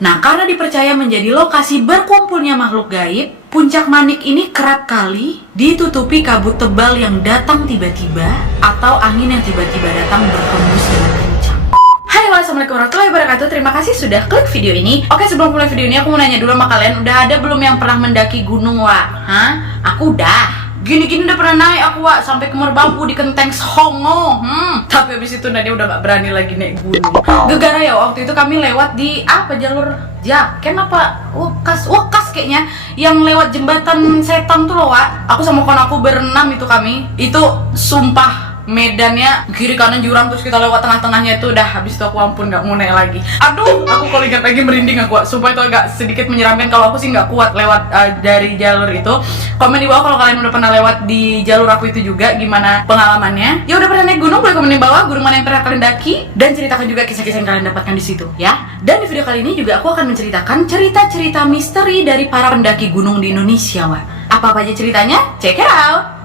Nah, karena dipercaya menjadi lokasi berkumpulnya makhluk gaib, Puncak Manik ini kerap kali ditutupi kabut tebal yang datang tiba-tiba atau angin yang tiba-tiba datang berhembus dengan kencang. Hai, assalamualaikum warahmatullahi wabarakatuh. Terima kasih sudah klik video ini. Oke, sebelum mulai video ini aku mau nanya dulu sama kalian, udah ada belum yang pernah mendaki gunung, Wak? Hah? Aku udah. Gini-gini udah pernah naik aku, Wak, sampai ke Merbabu di Kenteng Songo. Tapi habis itu Nadia udah gak berani lagi naik gunung. Gegara ya, waktu itu kami lewat di jalur Jaken apa? Wekas kayaknya, yang lewat jembatan setan tuh loh, Wak. Aku sama kawan aku berenam itu kami. Itu sumpah medannya kiri kanan jurang, terus kita lewat tengah-tengahnya itu udah habis itu aku ampun nggak mau naik lagi. Aduh, aku kalau ingat lagi merinding aku. Sumpah itu agak sedikit menyeramkan. Kalau aku sih nggak kuat lewat dari jalur itu. Komen di bawah kalau kalian udah pernah lewat di jalur aku itu juga, gimana pengalamannya. Ya udah pernah naik gunung, boleh komen di bawah gunung mana yang pernah kalian daki, dan ceritakan juga kisah-kisah yang kalian dapatkan di situ ya. Dan di video kali ini juga aku akan menceritakan cerita-cerita misteri dari para pendaki gunung di Indonesia, Wak. Apa aja ceritanya? Check it out.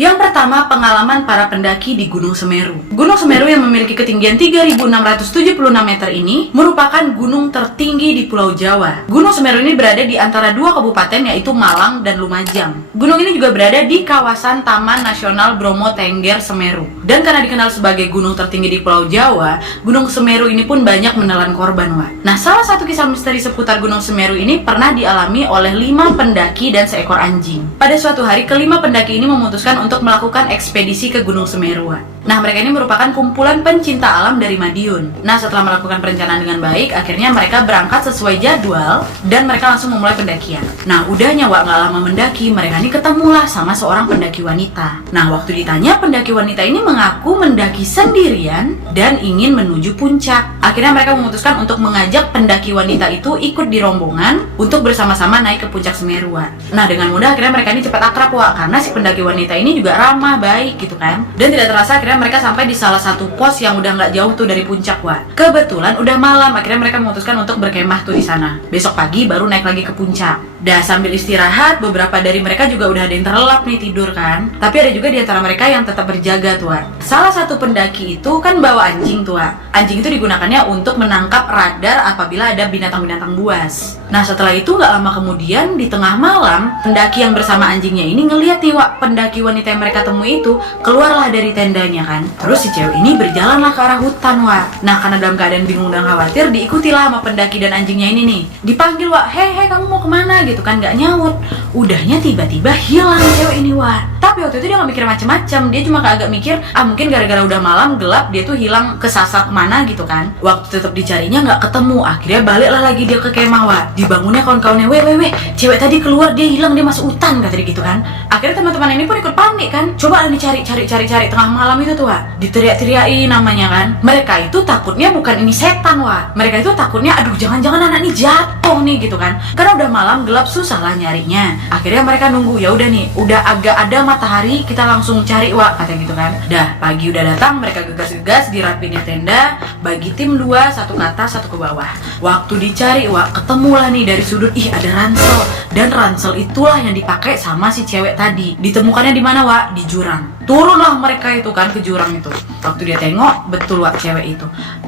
Yang pertama, pengalaman para pendaki di Gunung Semeru. Gunung Semeru yang memiliki ketinggian 3.676 meter ini merupakan gunung tertinggi di Pulau Jawa. Gunung Semeru ini berada di antara dua kabupaten, yaitu Malang dan Lumajang. Gunung ini juga berada di kawasan Taman Nasional Bromo Tengger Semeru. Dan karena dikenal sebagai gunung tertinggi di Pulau Jawa, Gunung Semeru ini pun banyak menelan korban, Wak. Nah, salah satu kisah misteri seputar Gunung Semeru ini pernah dialami oleh 5 pendaki dan seekor anjing. Pada suatu hari, kelima pendaki ini memutuskan untuk melakukan ekspedisi ke Gunung Semeru. Nah, mereka ini merupakan kumpulan pencinta alam dari Madiun. Nah, setelah melakukan perencanaan dengan baik, akhirnya mereka berangkat sesuai jadwal dan mereka langsung memulai pendakian. Nah, udahnya, Wak, nggak lama mendaki, mereka ini ketemulah sama seorang pendaki wanita. Nah, waktu ditanya, pendaki wanita ini mengaku mendaki sendirian dan ingin menuju puncak. Akhirnya mereka memutuskan untuk mengajak pendaki wanita itu ikut di rombongan untuk bersama-sama naik ke puncak Semeru, Wak. Nah, dengan mudah akhirnya mereka ini cepat akrab, Wak, karena si pendaki wanita ini juga ramah, baik gitu kan. Dan tidak terasa akhirnya mereka sampai di salah satu pos yang udah nggak jauh tuh dari puncak, Wak. Kebetulan udah malam, akhirnya mereka memutuskan untuk berkemah tuh di sana. Besok pagi baru naik lagi ke puncak. Dah sambil istirahat, beberapa dari mereka juga udah ada yang terlelap nih tidur kan. Tapi ada juga di antara mereka yang tetap berjaga tuh, Wak. Salah satu pendaki itu kan bawa anjing tuh, Wak. Anjing itu digunakannya untuk menangkap radar apabila ada binatang-binatang buas. Nah, setelah itu nggak lama kemudian di tengah malam, pendaki yang bersama anjingnya ini ngeliat nih, Wak, pendaki wanita yang mereka temui itu keluarlah dari tendanya kan. Terus si cewek ini berjalanlah ke arah hutan, Wak. Nah, karena dalam keadaan bingung dan khawatir, diikutilah sama pendaki dan anjingnya ini nih. Dipanggil, Wak, hei kamu mau kemana gitu kan, nggak nyaut. Udahnya tiba-tiba hilang cewek ini, Wak. Tapi waktu itu dia nggak mikir macem-macem, dia cuma agak mikir, mungkin gara-gara udah malam gelap dia tuh hilang kesasar kemana gitu kan. Waktu tetap dicarinya nggak ketemu, akhirnya baliklah lagi dia ke kemah, Wak. Dibangunnya kawan-kawannya, weh, cewek tadi keluar, dia hilang, dia masuk hutan kata dia gitu kan. Akhirnya teman-teman ini pun ikut panik kan, coba dicari tengah malam itu tuh, Wak. Diteriak-teriakin namanya kan. Mereka itu takutnya bukan ini setan, Wak. Mereka itu takutnya, aduh jangan-jangan anak ini jatuh nih gitu kan. Karena udah malam gelap, susah lah nyarinya. Akhirnya mereka nunggu, ya udah nih, udah agak ada matahari, kita langsung cari, Wak, katanya gitu kan. Dah pagi udah datang, mereka gegas-gegas dirapinnya tenda, bagi tim 2, satu ke atas, satu ke bawah. Waktu dicari, Wak, ketemulah nih dari sudut, ada ransel. Dan ransel itulah yang dipakai sama si cewek tadi. Ditemukannya di mana, Wak? Di jurang. Turunlah mereka itu kan ke jurang itu. Waktu dia tengok, betul, Wak, cewek itu.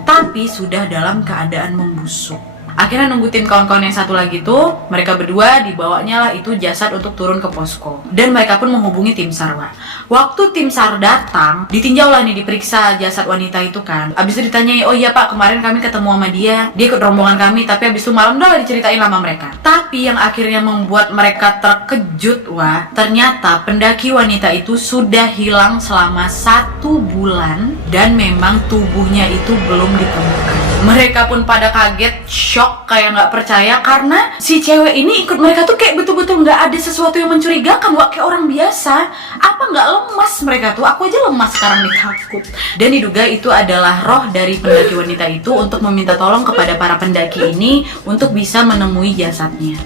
Tapi sudah dalam keadaan membusuk. Akhirnya nunggu tim kawan-kawan yang satu lagi tuh, mereka berdua dibawanya lah itu jasad untuk turun ke posko. Dan mereka pun menghubungi tim SAR, Wak. Waktu tim SAR datang, ditinjau lah nih, diperiksa jasad wanita itu kan. Abis itu ditanyai, oh iya Pak, kemarin kami ketemu sama dia ikut rombongan kami, tapi abis itu malam udah diceritain sama mereka. Tapi yang akhirnya membuat mereka terkejut, Wak, ternyata pendaki wanita itu sudah hilang selama 1 bulan dan memang tubuhnya itu belum ditemukan. Mereka pun pada kaget, shock, kayak nggak percaya karena si cewek ini ikut mereka tuh kayak betul-betul nggak ada sesuatu yang mencurigakan, Wak, kayak orang biasa. Apa nggak lemas mereka tuh? Aku aja lemas sekarang nih, takut. Dan diduga itu adalah roh dari pendaki wanita itu untuk meminta tolong kepada para pendaki ini untuk bisa menemui jasadnya.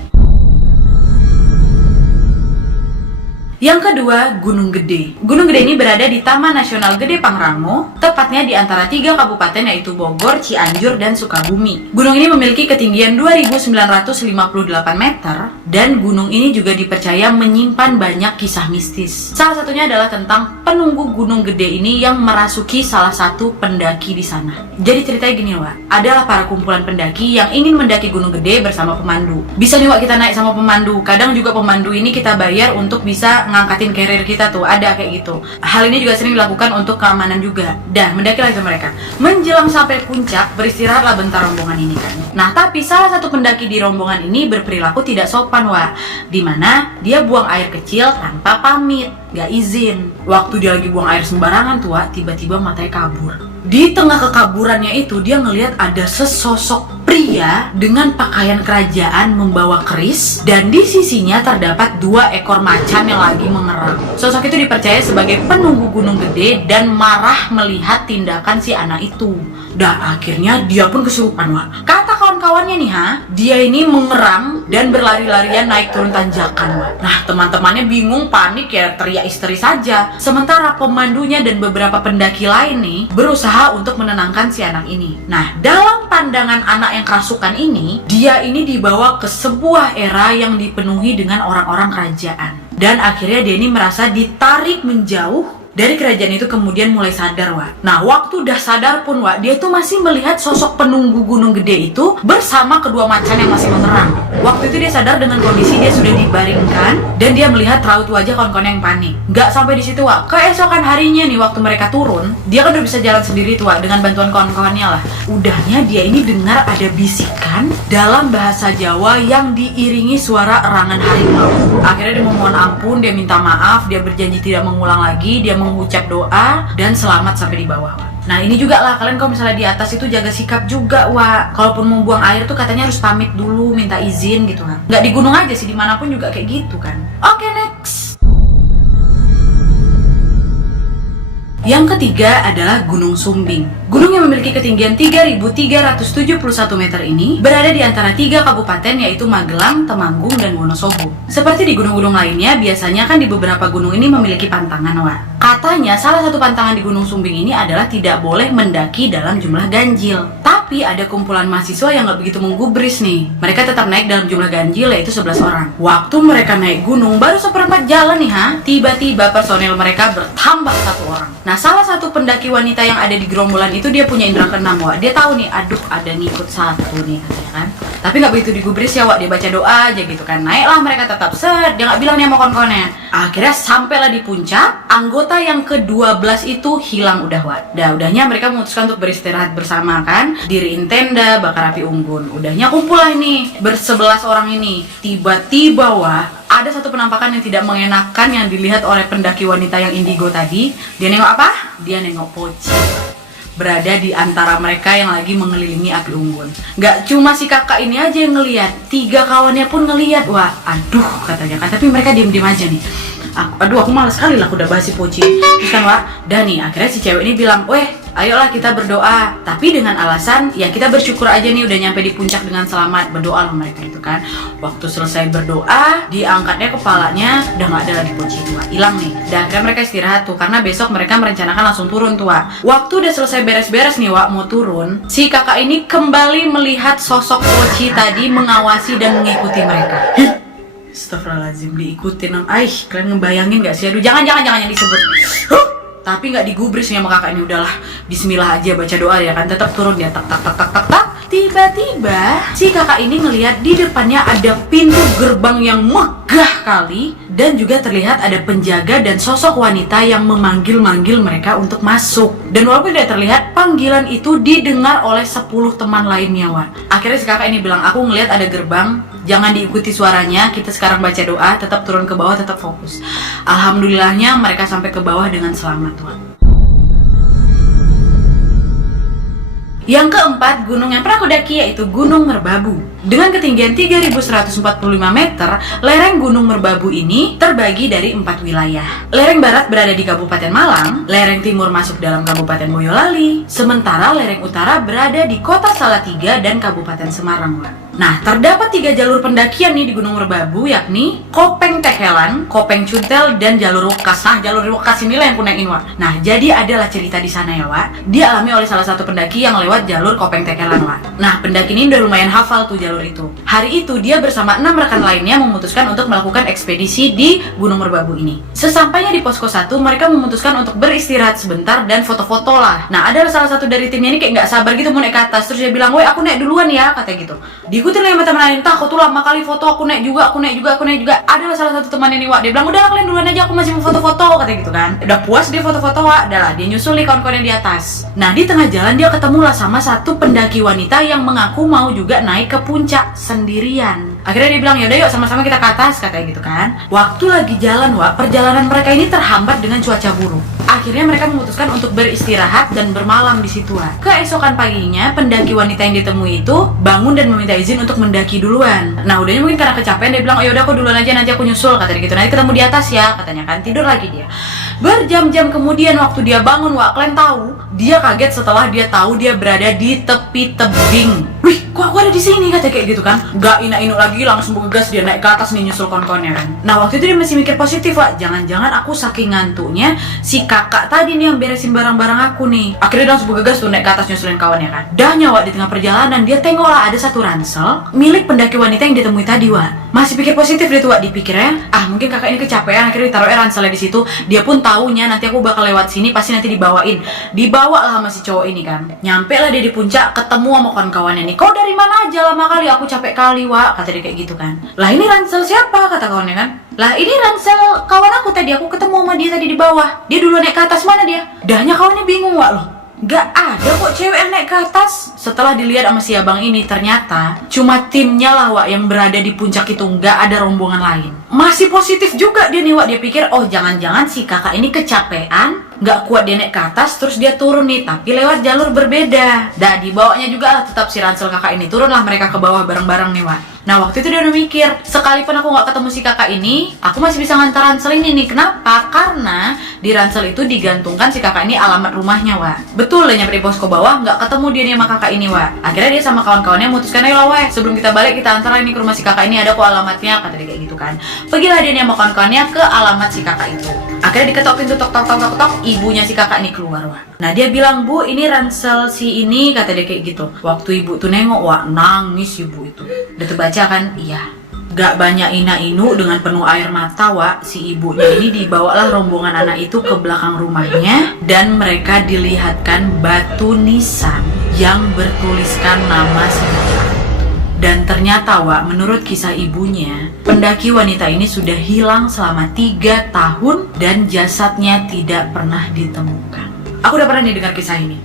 Yang kedua, Gunung Gede. Gunung Gede ini berada di Taman Nasional Gede Pangrango, tepatnya di antara 3 kabupaten yaitu Bogor, Cianjur, dan Sukabumi. Gunung ini memiliki ketinggian 2.958 meter, dan gunung ini juga dipercaya menyimpan banyak kisah mistis. Salah satunya adalah tentang penunggu Gunung Gede ini yang merasuki salah satu pendaki di sana. Jadi ceritanya gini, Wak. Adalah para kumpulan pendaki yang ingin mendaki Gunung Gede bersama pemandu. Bisa nih, Wak, kita naik sama pemandu. Kadang juga pemandu ini kita bayar untuk bisa ngangkatin carrier kita tuh, ada kayak gitu. Hal ini juga sering dilakukan untuk keamanan juga. Dan mendakilah itu mereka. Menjelang sampai puncak, beristirahatlah bentar rombongan ini kan. Nah, tapi salah satu pendaki di rombongan ini berperilaku tidak sopan, Wak. Dimana dia buang air kecil tanpa pamit, gak izin. Waktu dia lagi buang air sembarangan tuh, Wak, tiba-tiba matanya kabur. Di tengah kekaburannya itu, dia ngelihat ada sesosok pria dengan pakaian kerajaan membawa keris, dan di sisinya terdapat 2 ekor macan yang lagi mengerang. Sosok itu dipercaya sebagai penunggu Gunung Gede dan marah melihat tindakan si anak itu. Dan akhirnya dia pun kesurupan, Wak. Kata kawan-kawannya nih, dia ini mengerang dan berlari-larian naik turun tanjakan, Wak. Nah, teman-temannya bingung, panik ya, teriak histeris saja. Sementara pemandunya dan beberapa pendaki lain nih berusaha untuk menenangkan si anak ini. Nah, dalam pandangan anak yang kerasukan ini, dia ini dibawa ke sebuah era yang dipenuhi dengan orang-orang kerajaan. Dan akhirnya dia ini merasa ditarik menjauh dari kerajaan itu, kemudian mulai sadar, Wak. Nah, waktu udah sadar pun, Wak, dia tuh masih melihat sosok penunggu Gunung Gede itu bersama kedua macan yang masih mengerang. Waktu itu dia sadar dengan kondisi dia sudah dibaringkan dan dia melihat raut wajah kawan-kawan yang panik. Nggak sampai di situ, Wak. Keesokan harinya nih, waktu mereka turun, dia kan udah bisa jalan sendiri tuh, Wak, dengan bantuan kawan-kawannya lah. Udahnya dia ini dengar ada bisikan dalam bahasa Jawa yang diiringi suara erangan harimau. Akhirnya dia memohon ampun, dia minta maaf, dia berjanji tidak mengulang lagi, dia mengucap doa dan selamat sampai di bawah, Wak. Nah, ini juga lah, kalian kalau misalnya di atas itu jaga sikap juga, Wak. Kalaupun mau buang air tuh katanya harus pamit dulu, minta izin gitu kan. Nggak di gunung aja sih, dimanapun juga kayak gitu kan. Oke, next. Yang ketiga adalah Gunung Sumbing. Gunung yang memiliki ketinggian 3.371 meter ini berada di antara 3 kabupaten yaitu Magelang, Temanggung, dan Wonosobo. Seperti di gunung-gunung lainnya, biasanya kan di beberapa gunung ini memiliki pantangan, Wak. Katanya salah satu pantangan di Gunung Sumbing ini adalah tidak boleh mendaki dalam jumlah ganjil. Tapi ada kumpulan mahasiswa yang nggak begitu menggubris nih. Mereka tetap naik dalam jumlah ganjil yaitu 11 orang. Waktu mereka naik gunung baru seperempat jalan nih, tiba-tiba personel mereka bertambah 1 orang. Nah, salah satu pendaki wanita yang ada di gerombolan itu dia punya indera keenam, Wak. Dia tahu nih, aduh ada ngikut 1 nih katanya kan. Tapi nggak begitu digubris ya, Wak. Dia baca doa aja gitu kan. Naiklah mereka tetap set. Dia nggak bilang nih sama kawan-kawannya. Akhirnya sampailah di puncak. Anggota yang ke-12 itu hilang udah, Wak. Udahnya mereka memutuskan untuk beristirahat bersama kan. Diriin tenda, bakar api unggun. Udahnya kumpul lah ini ber-11 orang ini. Tiba-tiba, Wak, ada satu penampakan yang tidak mengenakan yang dilihat oleh pendaki wanita yang indigo tadi. Dia nengok apa? Dia nengok Poci berada di antara mereka yang lagi mengelilingi api unggun. Gak cuma si kakak ini aja yang ngelihat, 3 kawannya pun ngelihat. Wah, aduh katanya kan. Tapi mereka diem-diem aja nih. Aku males sekali lah, aku udah bahas si Poci. Terus kan, Wak, Dani akhirnya si cewek ini bilang, weh, ayolah kita berdoa. Tapi dengan alasan, ya kita bersyukur aja nih udah nyampe di puncak dengan selamat. Berdoa lah mereka itu kan. Waktu selesai berdoa, diangkatnya kepalanya, udah gak ada lagi Poci itu, Wak. Hilang nih. Dan akhirnya mereka istirahat tuh, karena besok mereka merencanakan langsung turun tuh, Wak. Waktu udah selesai beres-beres nih, Wak, mau turun, si kakak ini kembali melihat sosok Poci tadi mengawasi dan mengikuti mereka. Astagfirullahaladzim, diikutin. Kalian ngebayangin gak sih? Aduh, jangan disebut. Tapi nggak digubris nih sama kakak ini. Udahlah, bismillah aja, baca doa ya kan. Tetap turun dia, tak. Tiba-tiba si kakak ini ngelihat di depannya ada pintu gerbang yang megah kali, dan juga terlihat ada penjaga dan sosok wanita yang memanggil-manggil mereka untuk masuk. Dan walaupun tidak terlihat, panggilan itu didengar oleh 10 teman lainnya, Wak. Akhirnya si kakak ini bilang, aku ngelihat ada gerbang, jangan diikuti suaranya, kita sekarang baca doa, tetap turun ke bawah, tetap fokus. Alhamdulillahnya mereka sampai ke bawah dengan selamat, Wak. Yang keempat, gunung yang pernah aku daki yaitu Gunung Merbabu. Dengan ketinggian 3145 meter, lereng Gunung Merbabu ini terbagi dari 4 wilayah. Lereng barat berada di Kabupaten Malang, lereng timur masuk dalam Kabupaten Boyolali, sementara lereng utara berada di Kota Salatiga dan Kabupaten Semarang, Wak. Nah, terdapat 3 jalur pendakian nih di Gunung Merbabu, yakni Kopeng Tekelan, Kopeng Cuntel, dan jalur Wekas. Nah, jalur Wekas inilah yang kunain, Wak. Nah, jadi adalah cerita di sana ya, Wak. Dialami oleh salah satu pendaki yang lewat jalur Kopeng Tekelan, Wak. Nah, pendaki ini udah lumayan hafal tuh jalur itu. Hari itu dia bersama 6 rekan lainnya memutuskan untuk melakukan ekspedisi di Gunung Merbabu ini. Sesampainya di posko 1, mereka memutuskan untuk beristirahat sebentar dan foto-foto lah. Nah, ada salah satu dari timnya ini kayak nggak sabar gitu mau naik ke atas. Terus dia bilang, "Woi, aku naik duluan ya," katanya gitu. Diikutin oleh teman lain, "Tah, kau tuh lama kali foto, aku naik juga. Adalah salah satu teman ini, Wak. Dia bilang, "Udah kalian duluan aja, aku masih mau foto-foto," katanya gitu kan. Udah puas dia foto-foto, Wak. Udah lah, dia nyusul nih kawan-kawannya di atas. Nah, di tengah jalan dia ketemu lah sama satu pendaki wanita yang mengaku mau juga naik ke puncak sendirian. Akhirnya dia bilang, "Yaudah yuk sama-sama kita ke atas," katanya gitu kan. Waktu lagi jalan, Wak, perjalanan mereka ini terhambat dengan cuaca buruk. Akhirnya mereka memutuskan untuk beristirahat dan bermalam di situ, Wak. Keesokan paginya, pendaki wanita yang ditemui itu bangun dan meminta izin untuk mendaki duluan. Nah, udahnya mungkin karena kecapean dia bilang, "Oh yaudah aku duluan aja, nanti aku nyusul," katanya gitu. "Nanti ketemu di atas ya," katanya kan. Tidur lagi dia. Berjam-jam kemudian waktu dia bangun, Wak, kalian tahu, dia kaget setelah dia tahu dia berada di tepi tebing. "Wih, kok aku ada di sini?" katanya kayak gitu kan. Gak inak-inuk lagi, langsung bergegas dia naik ke atas nih nyusul kawan-kawannya kan. Nah, waktu itu dia masih mikir positif, Wak. Jangan-jangan aku saking ngantuknya si kakak tadi nih yang beresin barang-barang aku nih. Akhirnya dia langsung bergegas tuh naik ke atas nyusulin kawannya kan. Dah nyawa di tengah perjalanan dia tengoklah ada satu ransel milik pendaki wanita yang ditemui tadi, Wak. Masih pikir positif dia tuh, Wak. Dipikirnya, mungkin kakak ini kecapean, akhirnya ditaruh ranselnya di situ. Dia pun taunya nanti aku bakal lewat sini, pasti nanti dibawain. Dibawa lah sama si cowok ini kan. Nyampe lah dia di puncak, ketemu sama kawan-kawannya nih. "Kau dari mana aja? Lama kali, aku capek kali, Wak," kata dia kayak gitu kan. "Lah ini ransel siapa?" kata kawannya kan. "Lah ini ransel kawan aku tadi, aku ketemu sama dia tadi di bawah. Dia dulu naik ke atas, mana dia?" Dahnya kawannya bingung, Wak, loh. Gak ada kok cewek yang naik ke atas. Setelah dilihat sama si abang ini, ternyata cuma timnya lah, Wak, yang berada di puncak itu. Gak ada rombongan lain. Masih positif juga dia nih, Wak. Dia pikir, oh jangan-jangan si kakak ini kecapean, gak kuat dia naik ke atas, terus dia turun nih, tapi lewat jalur berbeda. Dah dibawanya juga lah tetap si ransel kakak ini. Turunlah mereka ke bawah bareng-bareng nih, Wak. Nah, waktu itu dia udah mikir, sekalipun aku gak ketemu si kakak ini, aku masih bisa ngantar ransel ini nih. Kenapa? Karena di ransel itu digantungkan si kakak ini alamat rumahnya, Wak. Betul lah, nyampe di posko bawah, gak ketemu dia nih sama kakak ini, Wak. Akhirnya dia sama kawan-kawannya memutuskan, "Ayo lah, Wak, sebelum kita balik kita antar ini ke rumah si kakak ini, ada kok alamatnya," kata dia kayak gitu kan. Pergilah dia nih sama kawan-kawannya ke alamat si kakak itu. Akhirnya diketok pintu, tok tok tok tok tok, ibunya si kakak ini keluar, Wak. Nah, dia bilang, "Bu, ini ransel si ini," kata dia kayak gitu. Waktu ibu tuh nengok, Wak, nangis ibu itu. Udah terbaca kan? Iya. Gak banyak ina-inu, dengan penuh air mata, Wak, si ibunya ini dibawalah rombongan anak itu ke belakang rumahnya dan mereka dilihatkan batu nisan yang bertuliskan nama si kakak. Dan ternyata, Wak, menurut kisah ibunya, pendaki wanita ini sudah hilang selama 3 tahun dan jasadnya tidak pernah ditemukan. Aku udah pernah nih dengar kisah ini.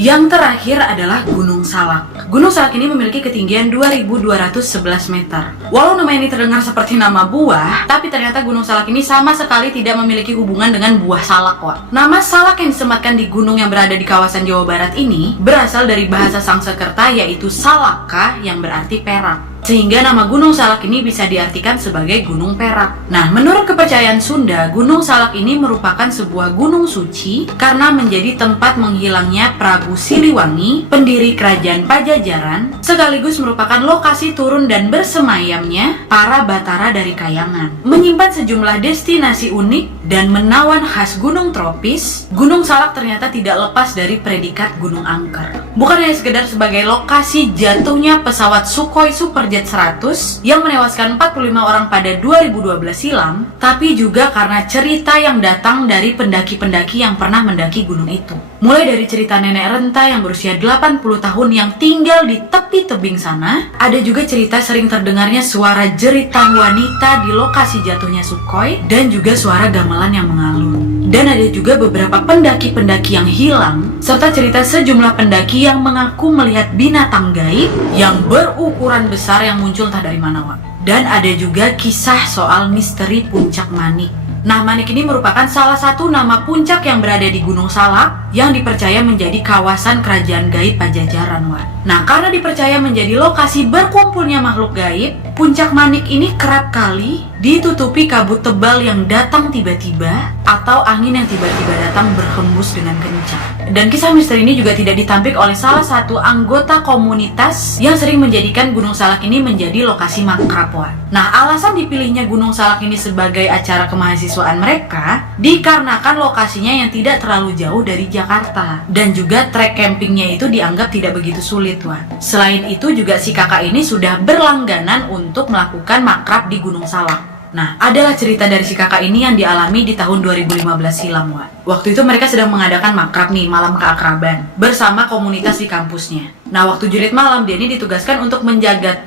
Yang terakhir adalah Gunung Salak. Gunung Salak ini memiliki ketinggian 2211 meter. Walau nama ini terdengar seperti nama buah, tapi ternyata Gunung Salak ini sama sekali tidak memiliki hubungan dengan buah salak, Wak. Nama salak yang disematkan di gunung yang berada di kawasan Jawa Barat ini berasal dari bahasa Sangsekerta, yaitu salaka, yang berarti perak. Sehingga nama Gunung Salak ini bisa diartikan sebagai Gunung Perak. Nah, menurut kepercayaan Sunda, Gunung Salak ini merupakan sebuah gunung suci karena menjadi tempat menghilangnya Prabu Siliwangi, pendiri kerajaan Pajajaran, sekaligus merupakan lokasi turun dan bersemayamnya para batara dari Kayangan. Menyimpan sejumlah destinasi unik dan menawan khas gunung tropis, Gunung Salak ternyata tidak lepas dari predikat Gunung Angker. Bukan hanya sekedar sebagai lokasi jatuhnya pesawat Sukhoi Superjet 100 yang menewaskan 45 orang pada 2012 silam, tapi juga karena cerita yang datang dari pendaki-pendaki yang pernah mendaki gunung itu. Mulai dari cerita nenek renta yang berusia 80 tahun yang tinggal di tepi tebing sana, ada juga cerita sering terdengarnya suara jeritan wanita di lokasi jatuhnya Sukhoi, dan juga suara gamelan yang mengalun. Dan ada juga beberapa pendaki-pendaki yang hilang, serta cerita sejumlah pendaki yang mengaku melihat binatang gaib yang berukuran besar yang muncul entah dari mana, Wak. Dan ada juga kisah soal misteri Puncak Manik. Nah, Manik ini merupakan salah satu nama puncak yang berada di Gunung Salak yang dipercaya menjadi kawasan kerajaan gaib Pajajaran, Wak. Nah, karena dipercaya menjadi lokasi berkumpulnya makhluk gaib, puncak Manik ini kerap kali ditutupi kabut tebal yang datang tiba-tiba atau angin yang tiba-tiba datang berhembus dengan kencang. Dan kisah misteri ini juga tidak ditampik oleh salah satu anggota komunitas yang sering menjadikan Gunung Salak ini menjadi lokasi makrab, Wak. Nah, alasan dipilihnya Gunung Salak ini sebagai acara kemahasiswaan mereka dikarenakan lokasinya yang tidak terlalu jauh dari Jakarta, dan juga trek campingnya itu dianggap tidak begitu sulit, Wak. Selain itu juga si kakak ini sudah berlangganan untuk melakukan makrab di Gunung Salak. Nah, adalah cerita dari si kakak ini yang dialami di tahun 2015 silam, Wak. Waktu itu mereka sedang mengadakan makrab nih, malam keakraban, bersama komunitas di kampusnya. Nah, waktu jurit malam, dia ini ditugaskan untuk menjaga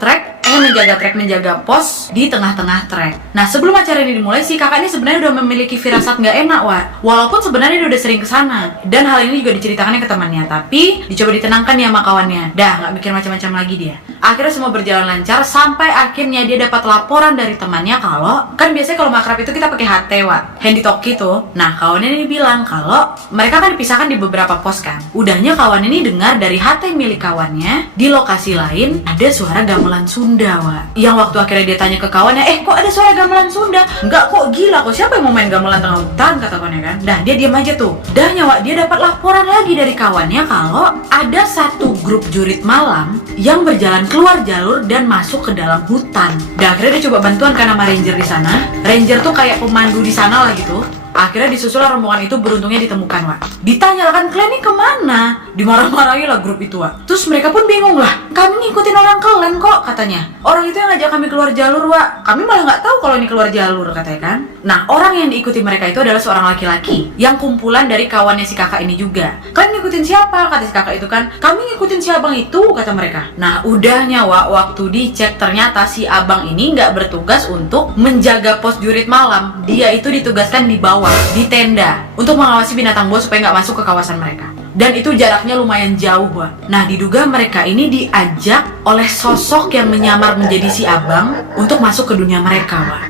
menjaga pos di tengah-tengah trek. Nah, sebelum acara ini dimulai, si kakak ini sebenarnya udah memiliki firasat nggak enak, Wak. Walaupun sebenarnya dia udah sering kesana, dan hal ini juga diceritakannya ke temannya, tapi dicoba ditenangkan ya sama kawannya. Dah, nggak mikir macam-macam lagi dia. Akhirnya semua berjalan lancar, sampai akhirnya dia dapat laporan dari temannya kalau, kan biasanya kalau makrab itu kita pakai HT, Wak, handy talkie tuh. Nah, kawannya ini bilang kalau mereka kan dipisahkan di beberapa pos kan. Udahnya kawan ini dengar dari HT milik kawannya, di lokasi lain ada suara gamelan Sunda, Wak. Yang waktu akhirnya dia tanya ke kawannya, kok ada suara gamelan Sunda? Enggak kok, gila kok, siapa yang mau main gamelan tengah hutan, kata kawannya kan. Dah, dia diam aja tuh. Dahnya, Wak, dia dapat laporan lagi dari kawannya kalau ada satu grup jurit malam yang berjalan keluar jalur dan masuk ke dalam hutan. Dan akhirnya dia coba bantuan kan sama ranger di sana. Ranger tuh kayak pemandu di sana lah gitu. Akhirnya disusul rombongan itu, beruntungnya ditemukan, Wak. Ditanya lah kan, kalian ini kemana? Dimarah-marahi lah grup itu, Wak. Terus mereka pun bingung lah, kami ngikutin orang kalian kok, katanya. Orang itu yang ngajak kami keluar jalur, Wak. Kami malah nggak tahu kalau ini keluar jalur, katanya kan. Nah, orang yang diikuti mereka itu adalah seorang laki-laki yang kumpulan dari kawannya si kakak ini juga. Kalian ngikutin siapa? Kata si kakak itu kan. Kami ngikutin si abang itu, kata mereka. Nah, udahnya, Wak, waktu dicek ternyata si abang ini nggak bertugas untuk menjaga pos jurit malam. Dia itu ditugaskan di bawah, di tenda, untuk mengawasi binatang buas supaya nggak masuk ke kawasan mereka. Dan itu jaraknya lumayan jauh, Wak. Nah, diduga mereka ini diajak oleh sosok yang menyamar menjadi si abang untuk masuk ke dunia mereka, Wak.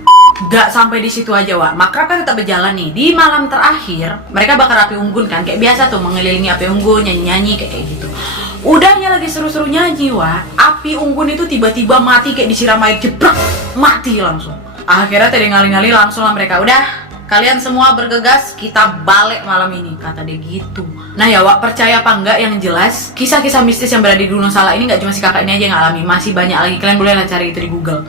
Gak sampai di situ aja, Wak. Makrab kan tetap berjalan nih. Di malam terakhir, mereka bakar api unggun kan, kayak biasa tuh, mengelilingi api unggun, nyanyi-nyanyi kayak gitu. Udahnya lagi seru-seru nyanyi, Wak, api unggun itu tiba-tiba mati, kayak disiram air, jebrak, mati langsung. Akhirnya tadi ngali-ngali langsung lah mereka, udah, kalian semua bergegas, kita balik malam ini, kata dia gitu. Nah ya, Wak, percaya apa enggak, yang jelas kisah-kisah mistis yang berada di Gunung Salak ini gak cuma si kakak ini aja yang alami, masih banyak lagi. Kalian boleh lah cari itu di Google.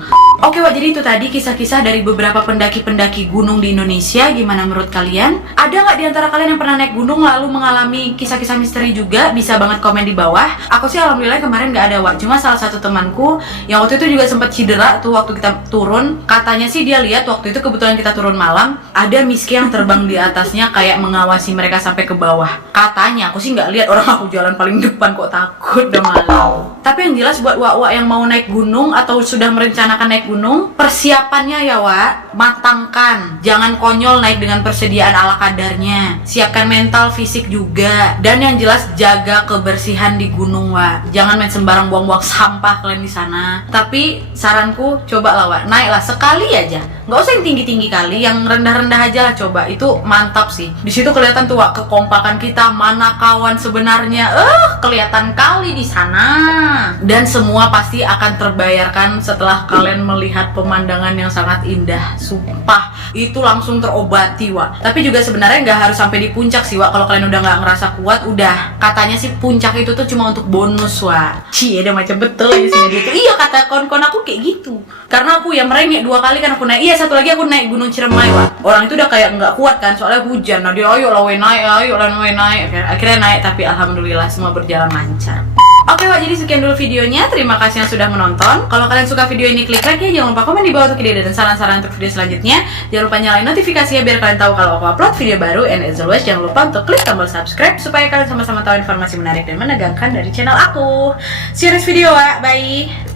Oke, Wak, jadi itu tadi kisah-kisah dari beberapa pendaki-pendaki gunung di Indonesia. Gimana menurut kalian? Ada nggak di antara kalian yang pernah naik gunung lalu mengalami kisah-kisah misteri juga? Bisa banget komen di bawah. Aku sih alhamdulillah kemarin nggak ada, Wak. Cuma salah satu temanku yang waktu itu juga sempat cedera tuh waktu kita turun. Katanya sih dia lihat waktu itu, kebetulan kita turun malam, ada miski yang terbang di atasnya kayak mengawasi mereka sampai ke bawah. Katanya, aku sih nggak lihat, orang aku jalan paling depan kok, takut udah malam. Tapi yang jelas buat Wak yang mau naik gunung atau sudah merencanakan naik gunung, persiapannya ya, Wak, matangkan. Jangan konyol naik dengan persediaan ala kadarnya. Siapkan mental, fisik juga. Dan yang jelas jaga kebersihan di gunung, Wak. Jangan main sembarang buang-buang sampah kalian di sana. Tapi saranku, coba lah, Wak, naiklah sekali aja. Nggak usah yang tinggi-tinggi kali, yang rendah-rendah aja lah coba. Itu mantap sih. Di situ kelihatan tuh, Wak, kekompakan kita, mana kawan sebenarnya. Kelihatan kali di sana. Dan semua pasti akan terbayarkan setelah kalian melihat pemandangan yang sangat indah. Sumpah, itu langsung terobati, Wak. Tapi juga sebenarnya nggak harus sampai di puncak sih, Wak. Kalau kalian udah nggak ngerasa kuat, udah. Katanya sih puncak itu tuh cuma untuk bonus, Wak. Cie, ada macam betul di sini gitu. Iya, kata kawan-kawan aku kayak gitu. Karena aku ya merengek 2 kali kan aku naik. Iya, satu lagi aku naik Gunung Ciremai, Wak. Orang itu udah kayak nggak kuat kan, soalnya hujan. Nah dia, ayo lah naik. Akhirnya naik, tapi alhamdulillah semua berjalan lancar. Oke, Wak, jadi sekian dulu videonya. Terima kasih yang sudah menonton. Kalau kalian suka video ini, klik like ya. Jangan lupa komen di bawah untuk ide dan saran-saran untuk video selanjutnya. Jangan lupa nyalain notifikasinya biar kalian tahu kalau aku upload video baru. And as always, jangan lupa untuk klik tombol subscribe supaya kalian sama-sama tahu informasi menarik dan menegangkan dari channel aku. See you next video, Wak. Bye.